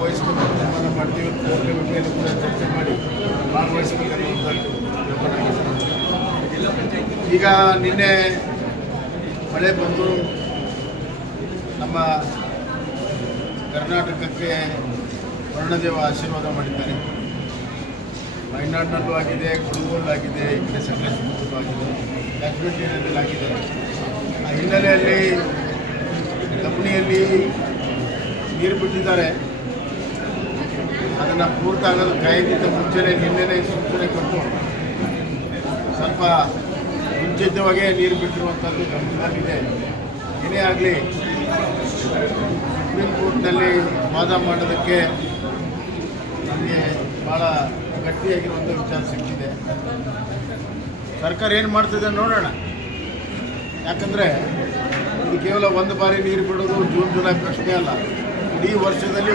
ಭಾಗವಹಿಸಬೇಕು ತೀರ್ಮಾನ ಮಾಡ್ತೀವಿ. ಕೋರ್ಟ್ ವಿಮೆಯನ್ನು ಕೂಡ ಚರ್ಚೆ ಮಾಡಿ ಭಾಗವಹಿಸಬೇಕನ್ನುವಂಥದ್ದು ಈಗ ನಿನ್ನೆ ಮಳೆ ಬಂದು ನಮ್ಮ ಕರ್ನಾಟಕಕ್ಕೆ ವರ್ಣದೇವ ಆಶೀರ್ವಾದ ಮಾಡಿದ್ದಾರೆ. ಮಲೆನಾಡಿನಲ್ಲೂ ಆಗಿದೆ, ಕೊಡಗಲ್ಲೂ ಈ ಕಡೆ ಸಕಲೇಶಪುರದಲ್ಲೂ ಆಗಿದೆ, ಕಾಶ್ಮೀರ ಏರಿಯಾದಲ್ಲಿ ಆಗಿದೆ. ಆ ಹಿನ್ನೆಲೆಯಲ್ಲಿ ಕಬಿನಿಯಲ್ಲಿ ನೀರು ಬಿಟ್ಟಿದ್ದಾರೆ. ಅದನ್ನು ಪೂರ್ತಿ ಆಗೋದು ಕಾಯೋಕ್ಕಿಂತ ಮುಂಚೆನೇ ನಿನ್ನೆನೇ ಸೂಚನೆ ಕೊಟ್ಟು ಸ್ವಲ್ಪ ಮುಂಚಿತವಾಗೇ ನೀರು ಬಿಟ್ಟಿರುವಂಥದ್ದು ಗಮನದಲ್ಲಿದೆ. ಏನೇ ಆಗಲಿ ಸುಪ್ರೀಂ ಕೋರ್ಟ್ನಲ್ಲಿ ವಾದ ಮಾಡೋದಕ್ಕೆ ನಮಗೆ ಭಾಳ ಗಟ್ಟಿಯಾಗಿರುವಂಥ ವಿಚಾರ ಸಿಕ್ಕಿದೆ. ಸರ್ಕಾರ ಏನು ಮಾಡ್ತಿದೆ ನೋಡೋಣ. ಯಾಕಂದರೆ ಇದು ಕೇವಲ ಒಂದು ಬಾರಿ ನೀರು ಬಿಡೋದು ಜೂನ್ ಜುಲೈ ಪ್ರಶ್ನೆ ಅಲ್ಲ. ಇಡೀ ವರ್ಷದಲ್ಲಿ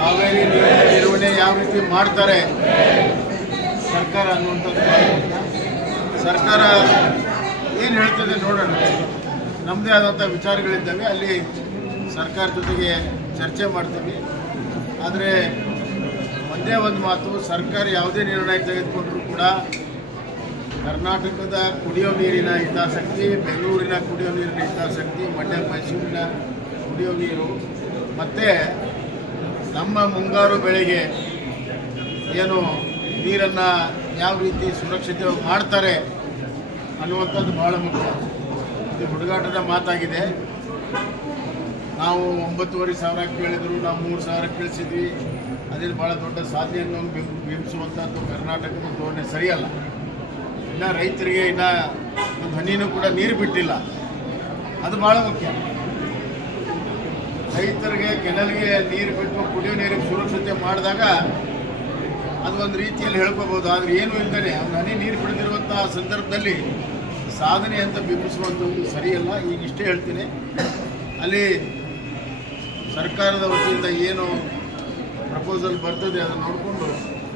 ಕಾವೇರಿ ನೀರಿನ ನಿರ್ವಹಣೆ ಯಾವ ರೀತಿ ಮಾಡ್ತಾರೆ ಸರ್ಕಾರ ಅನ್ನುವಂಥದ್ದು. ಸರ್ಕಾರ ಏನು ಹೇಳ್ತದೆ ನೋಡೋಣ. ನಮ್ಮದೇ ಆದಂಥ ವಿಚಾರಗಳಿದ್ದಾವೆ, ಅಲ್ಲಿ ಸರ್ಕಾರ ಜೊತೆಗೆ ಚರ್ಚೆ ಮಾಡ್ತೀವಿ. ಆದರೆ ಒಂದೇ ಒಂದು ಮಾತು, ಸರ್ಕಾರ ಯಾವುದೇ ನಿರ್ಣಯ ತೆಗೆದುಕೊಂಡರೂ ಕೂಡ ಕರ್ನಾಟಕದ ಕುಡಿಯೋ ನೀರಿನ ಹಿತಾಸಕ್ತಿ, ಬೆಂಗಳೂರಿನ ಕುಡಿಯೋ ನೀರಿನ ಹಿತಾಸಕ್ತಿ, ಮಂಡ್ಯ ಮೈಸೂರಿನ ಕುಡಿಯೋ ನೀರು ಮತ್ತು ನಮ್ಮ ಮುಂಗಾರು ಬೆಳೆಗೆ ಏನು ನೀರನ್ನು ಯಾವ ರೀತಿ ಸುರಕ್ಷಿತವಾಗಿ ಮಾಡ್ತಾರೆ ಅನ್ನುವಂಥದ್ದು ಭಾಳ ಮುಖ್ಯ. ಇದು ಹುಡುಗಾಟದ ಮಾತಾಗಿದೆ. ನಾವು 9,500 ಕೇಳಿದ್ರು, ನಾವು 3,000 ಕೇಳಿಸಿದ್ವಿ. ಅದೇನು ಭಾಳ ದೊಡ್ಡ ಸಾಧನೆಯನ್ನು ಬಿಂಬಿಸುವಂಥದ್ದು ಕರ್ನಾಟಕದ ಧೋರಣೆ ಸರಿಯಲ್ಲ. ಇನ್ನು ರೈತರಿಗೆ ಇನ್ನು ಒಂದು ಹನಿನೂ ಕೂಡ ನೀರು ಬಿಟ್ಟಿಲ್ಲ, ಅದು ಭಾಳ ಮುಖ್ಯ. ರೈತರಿಗೆ ಕೆನಲ್ಗೆ ನೀರು ಬಿಟ್ಟು ಕುಡಿಯೋ ನೀರಿಗೆ ಸುರಕ್ಷತೆ ಮಾಡಿದಾಗ ಅದು ಒಂದು ರೀತಿಯಲ್ಲಿ ಹೇಳ್ಕೋಬೋದು. ಆದರೆ ಏನೂ ಇಲ್ಲದೇ ಒಂದು ಹನಿ ನೀರು ಬಿಡದಿರುವಂಥ ಸಂದರ್ಭದಲ್ಲಿ ಸಾಧನೆ ಅಂತ ಬಿಂಬಿಸುವಂಥದ್ದು ಸರಿಯಲ್ಲ. ಈಗ ಇಷ್ಟೇ ಹೇಳ್ತೀನಿ, ಅಲ್ಲಿ ಸರ್ಕಾರದ ವತಿಯಿಂದ ಏನು ಪ್ರಪೋಸಲ್ ಬರ್ತದೆ ಅದನ್ನು ನೋಡಿಕೊಂಡು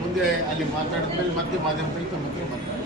ಮುಂದೆ ಅಲ್ಲಿ ಮಾತಾಡಿದ ಮೇಲೆ ಮತ್ತೆ ಮಾಧ್ಯಮದಲ್ಲಿ ಮತ್ತೆ ಮಾತಾಡ್ತಾರೆ.